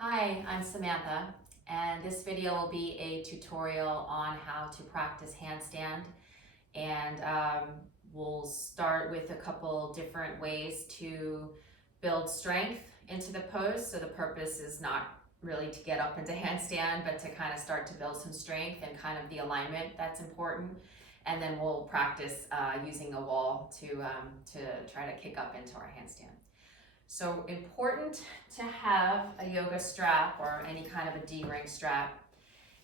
Hi, I'm Samantha, and this video will be a tutorial on how to practice handstand. And we'll start with a couple different ways to build strength into the pose. So the purpose is not really to get up into handstand, but to kind of start to build some strength and kind of the alignment that's important. And then we'll practice using a wall to try to kick up into our handstand. So important to have a yoga strap or any kind of a D-ring strap.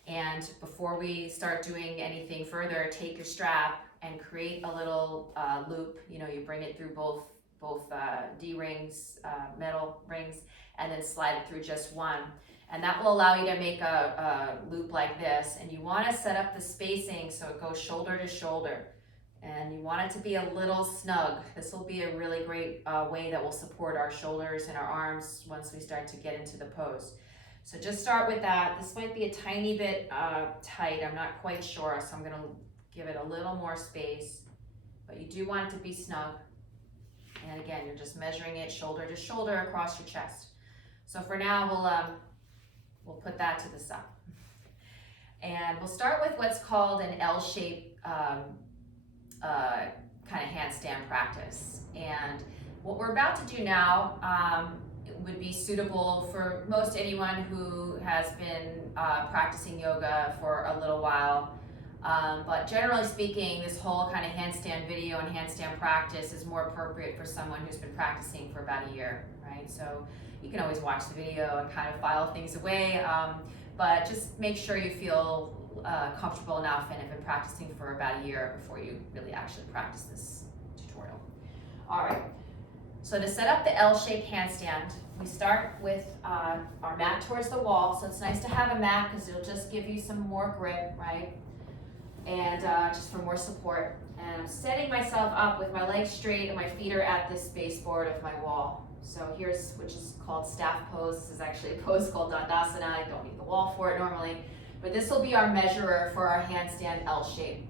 And before we start doing anything further, take your strap and create a little loop. You bring it through both D-rings, metal rings, and then slide it through just one. And that will allow you to make a loop like this. And you want to set up the spacing so it goes shoulder to shoulder. And you want it to be a little snug. This will be a really great way that will support our shoulders and our arms once we start to get into the pose. So just start with that. This might be a tiny bit tight. I'm not quite sure, so I'm gonna give it a little more space. But you do want it to be snug. And again, you're just measuring it shoulder to shoulder across your chest. So for now, we'll put that to the side. And we'll start with what's called an L-shape kind of handstand practice. And what we're about to do now would be suitable for most anyone who has been practicing yoga for a little while. But generally speaking, this whole kind of handstand video and handstand practice is more appropriate for someone who's been practicing for about a year, right? So you can always watch the video and kind of file things away, but just make sure you feel comfortable enough and have been practicing for about a year before you really actually practice this tutorial. All right, so to set up the L-shaped handstand, we start with our mat towards the wall. So it's nice to have a mat because it'll just give you some more grip, right? And just for more support. And I'm setting myself up with my legs straight and my feet are at this baseboard of my wall. So which is called staff pose. This is actually a pose called Dandasana. I don't need the wall for it normally. But this will be our measurer for our handstand L shape.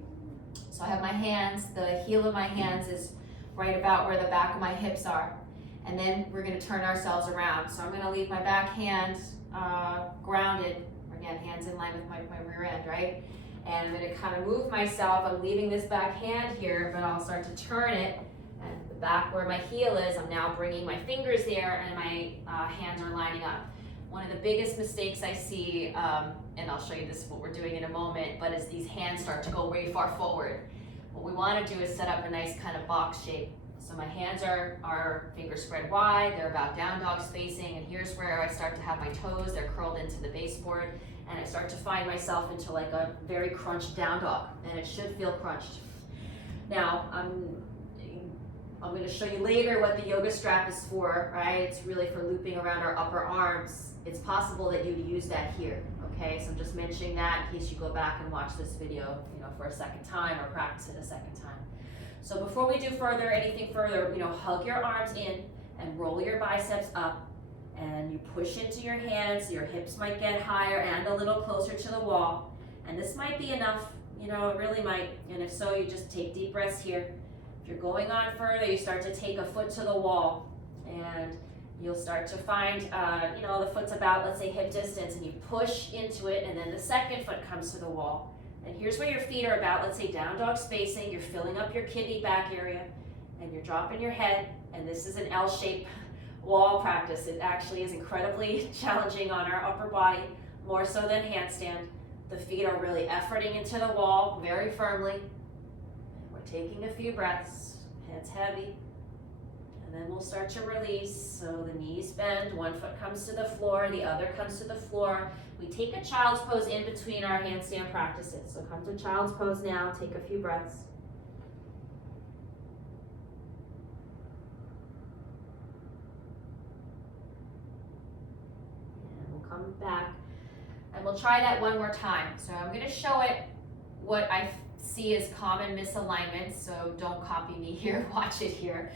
So I have my hands, the heel of my hands is right about where the back of my hips are. And then we're gonna turn ourselves around. So I'm gonna leave my back hand grounded, again, hands in line with my rear end, right? And I'm gonna kind of move myself. I'm leaving this back hand here, but I'll start to turn it. And the back where my heel is, I'm now bringing my fingers there and my hands are lining up. One of the biggest mistakes I see, and I'll show you this, what we're doing in a moment, but as these hands start to go way far forward, what we want to do is set up a nice kind of box shape. So my hands are fingers spread wide, they're about down dog spacing, and here's where I start to have my toes, they're curled into the baseboard, and I start to find myself into like a very crunched down dog, and it should feel crunched. Now, I'm going to show you later what the yoga strap is for, right? It's really for looping around our upper arms. It's possible that you'd use that here, okay? So I'm just mentioning that in case you go back and watch this video, for a second time or practice it a second time. So before we do anything further, hug your arms in and roll your biceps up, and you push into your hands. Your hips might get higher and a little closer to the wall, and this might be enough. It really might. And if so, you just take deep breaths here. If you're going on further, you start to take a foot to the wall, and you'll start to find, the foot's about, let's say, hip distance, and you push into it, and then the second foot comes to the wall. And here's where your feet are about, let's say, down dog spacing. You're filling up your kidney back area, and you're dropping your head, and this is an L-shaped wall practice. It actually is incredibly challenging on our upper body, more so than handstand. The feet are really efforting into the wall very firmly. Taking a few breaths, head's heavy, and then we'll start to release. So the knees bend, one foot comes to the floor, the other comes to the floor. We take a child's pose in between our handstand practices. So come to child's pose now, take a few breaths. And we'll come back, and we'll try that one more time. So I'm gonna show it what I see as common misalignments, so don't copy me here, watch it here.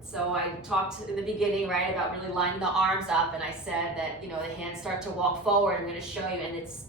So I talked in the beginning, right, about really lining the arms up, and I said that, the hands start to walk forward. I'm going to show you, and it's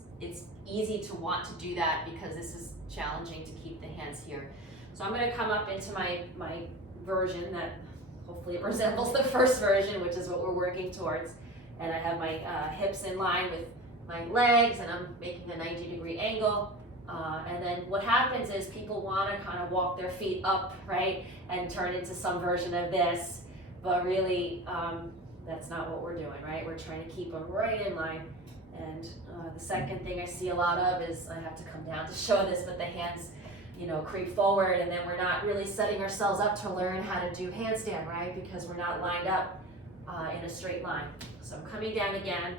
easy to want to do that because this is challenging to keep the hands here. So I'm going to come up into my version that hopefully it resembles the first version, which is what we're working towards. and I have my hips in line with my legs, and I'm making a 90-degree angle. And then what happens is people want to kind of walk their feet up, right, and turn into some version of this, but really that's not what we're doing, right? We're trying to keep them right in line. And the second thing I see a lot of is, I have to come down to show this, but the hands, you know, creep forward, and then we're not really setting ourselves up to learn how to do handstand, right? Because we're not lined up in a straight line. So I'm coming down again.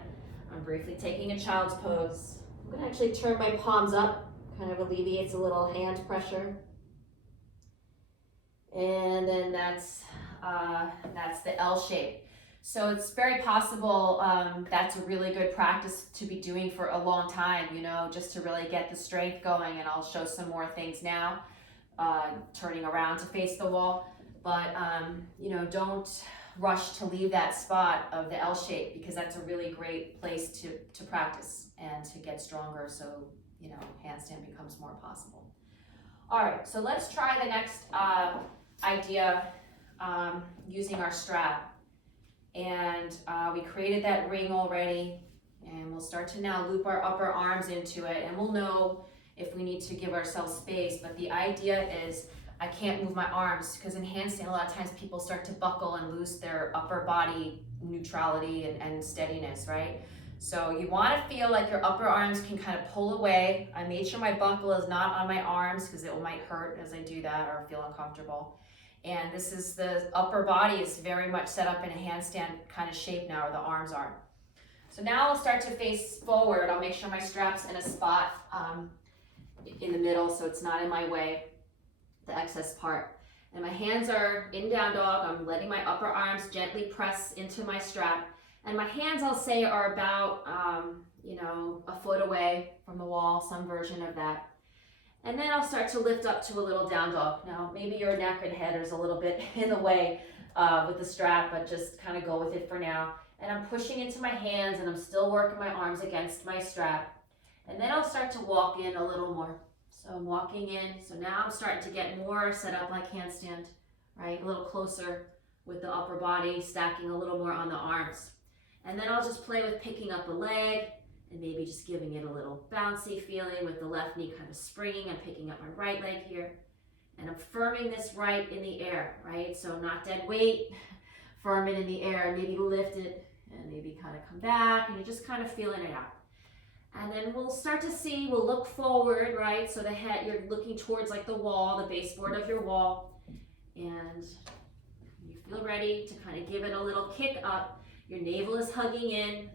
I'm briefly taking a child's pose. I'm gonna actually turn my palms up, kind of alleviates a little hand pressure. And then that's the L shape. So it's very possible that's a really good practice to be doing for a long time, you know, just to really get the strength going. And I'll show some more things now, turning around to face the wall. But, you know, don't rush to leave that spot of the L shape, because that's a really great place to practice and to get stronger, so, you know, handstand becomes more possible. All right, so let's try the next idea using our strap. And we created that ring already, and we'll start to now loop our upper arms into it, and we'll know if we need to give ourselves space. But the idea is, I can't move my arms, because in handstand a lot of times people start to buckle and lose their upper body neutrality and steadiness, right? So you want to feel like your upper arms can kind of pull away. I made sure my buckle is not on my arms, because it might hurt as I do that or feel uncomfortable. And this is, the upper body is very much set up in a handstand kind of shape now, where the arms are. So now I'll start to face forward. I'll make sure my strap's in a spot in the middle, so it's not in my way, the excess part. And my hands are in down dog. I'm letting my upper arms gently press into my strap. And my hands, I'll say, are about, you know, a foot away from the wall, some version of that. And then I'll start to lift up to a little down dog. Now, maybe your neck and head is a little bit in the way with the strap, but just kind of go with it for now. And I'm pushing into my hands, and I'm still working my arms against my strap. And then I'll start to walk in a little more. So I'm walking in. So now I'm starting to get more set up like handstand, right? A little closer with the upper body, stacking a little more on the arms. And then I'll just play with picking up a leg, and maybe just giving it a little bouncy feeling with the left knee kind of springing. I'm picking up my right leg here, and I'm firming this right in the air, right? So not dead weight, firm it in the air, and maybe lift it, and maybe kind of come back, and you're just kind of feeling it out. And then we'll start to see, we'll look forward, right? So the head, you're looking towards like the wall, the baseboard of your wall, and you feel ready to kind of give it a little kick up. Your navel is hugging in,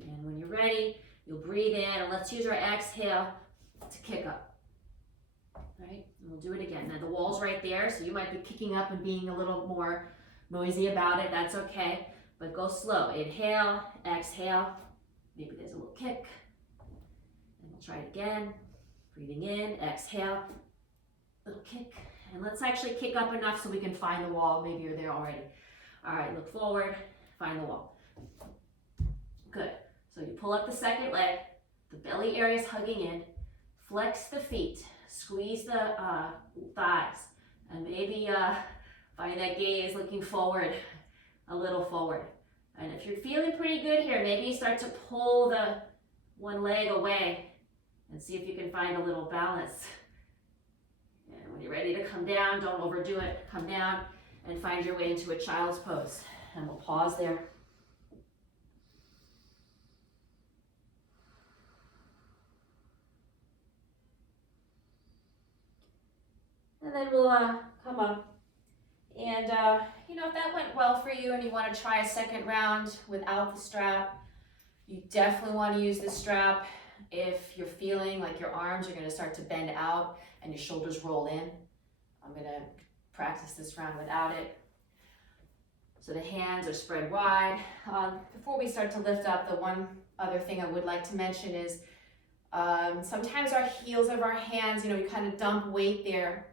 and when you're ready, you'll breathe in, and let's use our exhale to kick up, right? And we'll do it again. Now the wall's right there, so you might be kicking up and being a little more noisy about it. That's okay, but go slow. Inhale, exhale, maybe there's a little kick, and we'll try it again. Breathing in, exhale, little kick, and let's actually kick up enough so we can find the wall. Maybe you're there already. All right, look forward, find the wall. Good. So you pull up the second leg, the belly area is hugging in, flex the feet, squeeze the thighs, and maybe find that gaze looking forward, a little forward. And if you're feeling pretty good here, maybe you start to pull the one leg away and see if you can find a little balance. And when you're ready to come down, don't overdo it, come down and find your way into a child's pose. And we'll pause there. And then we'll come up. And you know, if that went well for you and you want to try a second round without the strap, you definitely want to use the strap if you're feeling like your arms are going to start to bend out and your shoulders roll in. I'm going to practice this round without it. So the hands are spread wide. Before we start to lift up, the one other thing I would like to mention is sometimes our heels of our hands, you know, we kind of dump weight there.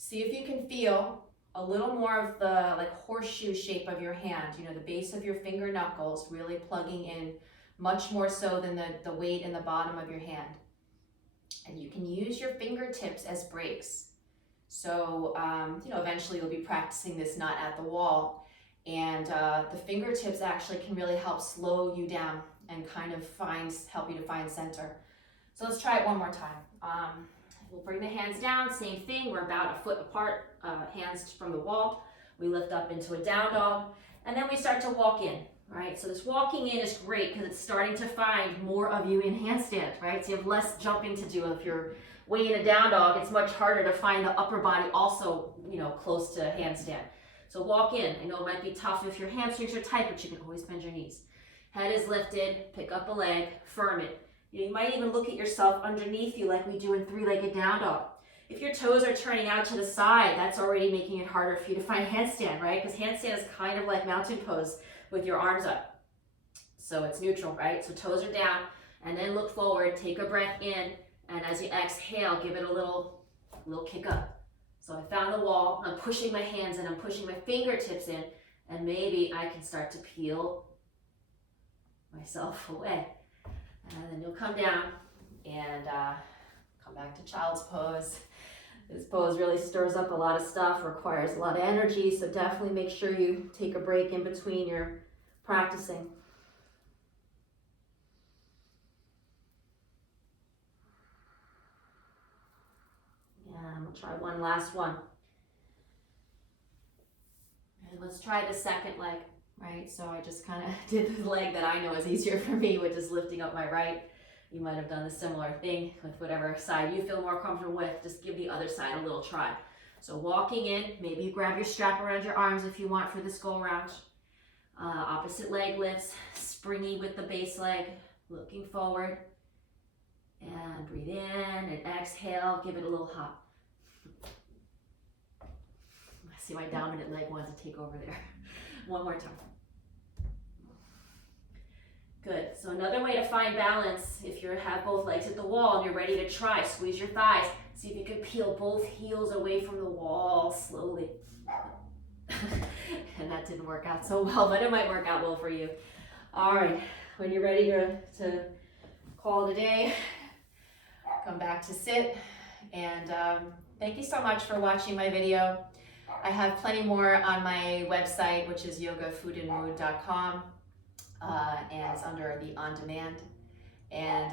See if you can feel a little more of the like horseshoe shape of your hand, you know, the base of your finger knuckles really plugging in much more so than the weight in the bottom of your hand. And you can use your fingertips as brakes. So, you know, eventually you'll be practicing this not at the wall. And the fingertips actually can really help slow you down and kind of help you to find center. So let's try it one more time. We'll bring the hands down, same thing, we're about a foot apart, hands from the wall. We lift up into a down dog, and then we start to walk in, right? So this walking in is great because it's starting to find more of you in handstand, right? So you have less jumping to do. If you're way in a down dog, it's much harder to find the upper body also, close to handstand. So walk in. I know it might be tough if your hamstrings are tight, but you can always bend your knees. Head is lifted, pick up a leg, firm it. You might even look at yourself underneath you like we do in three-legged down dog. If your toes are turning out to the side, that's already making it harder for you to find handstand, right? Because handstand is kind of like mountain pose with your arms up. So it's neutral, right? So toes are down, and then look forward, take a breath in, and as you exhale, give it a little kick up. So I found the wall, I'm pushing my hands in, I'm pushing my fingertips in, and maybe I can start to peel myself away. And then you'll come down and come back to child's pose. This pose really stirs up a lot of stuff, requires a lot of energy, so definitely make sure you take a break in between your practicing. And we'll try one last one. And let's try the second leg. Right, so I just kind of did the leg that I know is easier for me, which is lifting up my right. You might have done a similar thing with whatever side you feel more comfortable with. Just give the other side a little try. So walking in, maybe you grab your strap around your arms if you want for this go around. Opposite leg lifts, springy with the base leg, looking forward. And breathe in and exhale, give it a little hop. I see my dominant leg wants to take over there. One more time. Good. So another way to find balance, if you have both legs at the wall and you're ready to try, squeeze your thighs. See if you can peel both heels away from the wall slowly. And that didn't work out so well, but it might work out well for you. All right. When you're ready to call it a day, come back to sit. And thank you so much for watching my video. I have plenty more on my website, which is yogafoodandmood.com, and it's under the on demand. And